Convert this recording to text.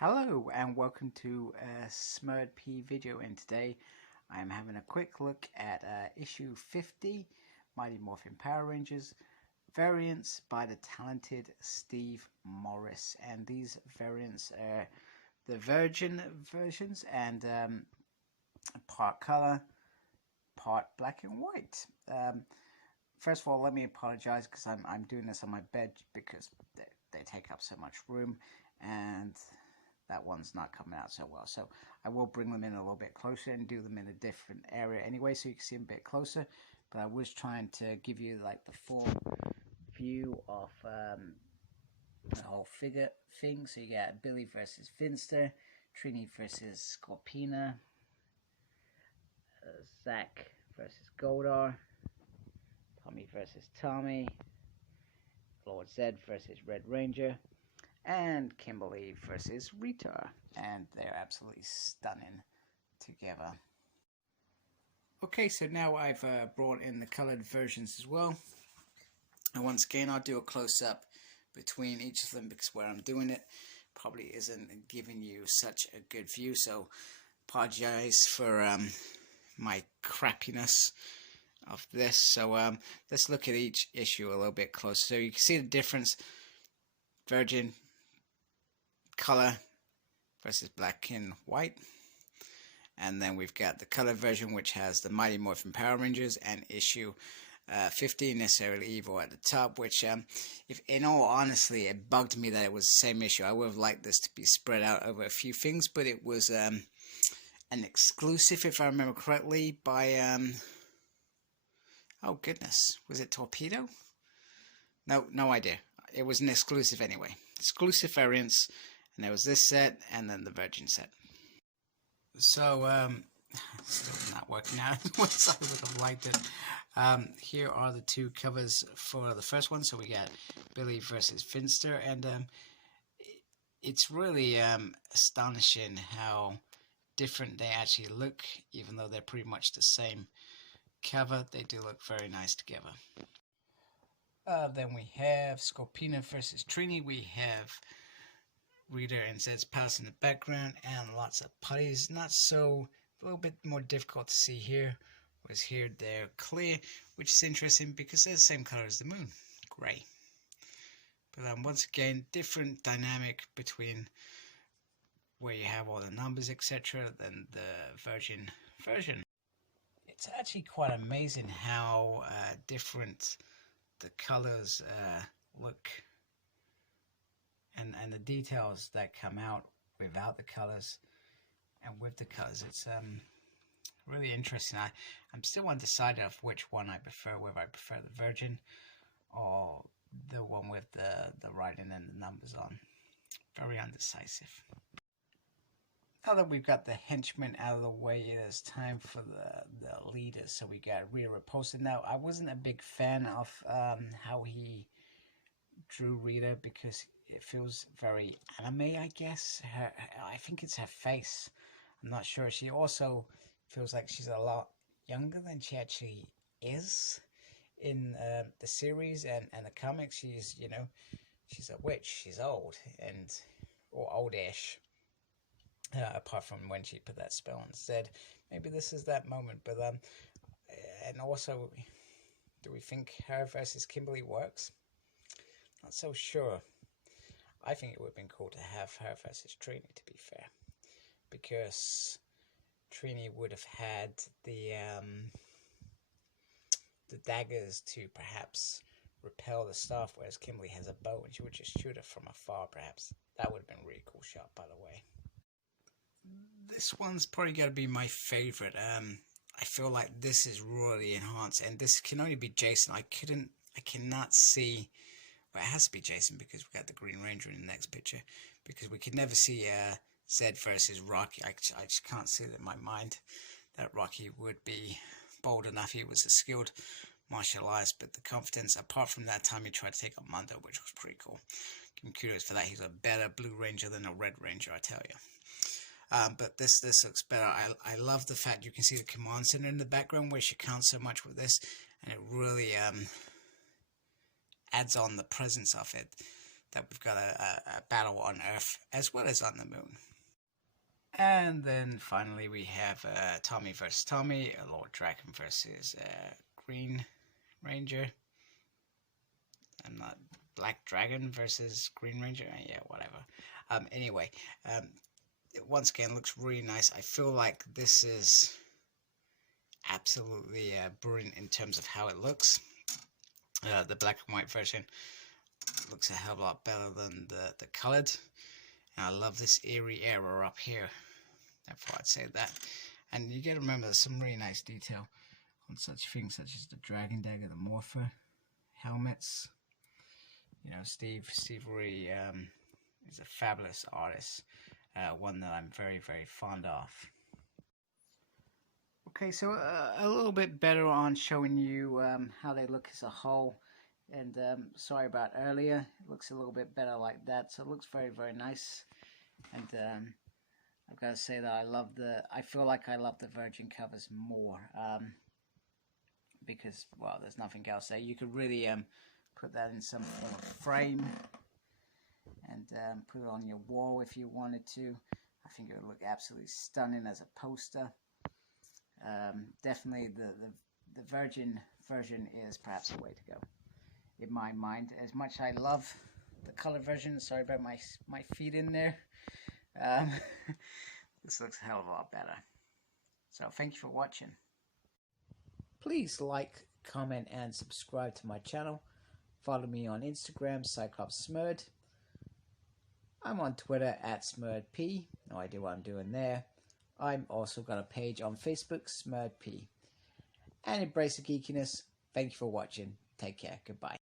Hello and welcome to a Smurd P video, and today I am having a quick look at issue 50, Mighty Morphin Power Rangers, variants by the talented Steve Morris. And these variants are the Virgin versions and part color, part black and white. First of all, let me apologize because I'm doing this on my bed because they take up so much room, and that one's not coming out so well. So I will bring them in a little bit closer and do them in a different area anyway, so you can see them a bit closer. But I was trying to give you like the full view of the whole figure thing. So you got Billy versus Finster, Trini versus Scorpina, Zack versus Goldar, Tommy versus Tommy, Lord Zed versus Red Ranger, and Kimberly versus Rita, and they're absolutely stunning together. Okay, so now I've brought in the colored versions as well, and once again I'll do a close-up between each of them because where I'm doing it probably isn't giving you such a good view, so apologize for my crappiness of this. So let's look at each issue a little bit closer so you can see the difference. Virgin color versus black and white, and then we've got the color version, which has the Mighty Morphin Power Rangers and issue 50, Necessarily Evil at the top, which if in all honesty it bugged me that it was the same issue. I would have liked this to be spread out over a few things, but it was an exclusive, if I remember correctly, by oh goodness, was it Torpedo? No idea. It was an exclusive anyway. Exclusive variants, and there was this set and then the Virgin set. So still not working out as I would have liked it. Here are the two covers for the first one. So we got Billy versus Finster, and it's really astonishing how different they actually look, even though they're pretty much the same cover. They do look very nice together. Then we have Scorpina versus Trini. We have Rita and Zed's palace in the background and lots of putties. Not so, a little bit more difficult to see here. Whereas here they're clear, which is interesting because they're the same color as the moon, gray. But once again, different dynamic between where you have all the numbers, etc., than the Virgin version. It's actually quite amazing how different the colors look, and the details that come out without the colors and with the colors. It's really interesting. I'm still undecided of which one I prefer, whether I prefer the Virgin or the one with the writing and the numbers on. Very undecisive. Now that we've got the henchmen out of the way, it is time for the leaders. So we got Rita Repulsa. Now, I wasn't a big fan of how he drew Rita because it feels very anime, I guess. I think it's her face. I'm not sure. She also feels like she's a lot younger than she actually is in the series and the comics. She's, you know, she's a witch. She's old or oldish. Apart from when she put that spell on Zed. Maybe this is that moment, but and also, do we think her versus Kimberly works? Not so sure. I think it would have been cool to have her versus Trini, to be fair, because Trini would have had the daggers to perhaps repel the staff, whereas Kimberly has a bow and she would just shoot it from afar. Perhaps that would have been a really cool shot, by the way. This one's probably got to be my favorite. I feel like this is really enhanced, and this can only be Jason. I cannot see. Well, it has to be Jason because we got the Green Ranger in the next picture. Because we could never see Zed versus Rocky. I just can't see it in my mind that Rocky would be bold enough. He was a skilled martial artist, but the confidence. Apart from that time he tried to take on Mondo, which was pretty cool. Give him kudos for that. He's a better Blue Ranger than a Red Ranger, I tell you. But this looks better. I love the fact you can see the command center in the background, which you can't so much with this, and it really adds on the presence of it. that we've got a battle on Earth as well as on the moon. And then finally we have Tommy versus Tommy, Lord Dragon versus Green Ranger. I'm not Black Dragon versus Green Ranger. Yeah, whatever. Anyway, once again, looks really nice. I feel like this is absolutely brilliant in terms of how it looks. The black and white version looks a hell of a lot better than the colored. And I love this eerie era up here. Therefore, I'd say that. And you got to remember, there's some really nice detail on such things such as the Dragon Dagger, the Morpher, helmets. You know, Steve really is a fabulous artist, one that I'm very, very fond of. Okay, so a little bit better on showing you how they look as a whole. And sorry about earlier, it looks a little bit better like that. So it looks very, very nice. And I've got to say that I feel like I love the Virgin covers more. Because, well, there's nothing else there. You could really put that in some form of frame and put it on your wall if you wanted to. I think it would look absolutely stunning as a poster. Definitely the Virgin version is perhaps the way to go in my mind. As much as I love the color version, sorry about my feet in there, this looks a hell of a lot better. So thank you for watching. Please like, comment and subscribe to my channel. Follow me on Instagram, CyclopsSmurd. I'm on Twitter @SmurdP. No idea what I'm doing there. I'm also got a page on Facebook, SmurdP. And embrace the geekiness. Thank you for watching. Take care. Goodbye.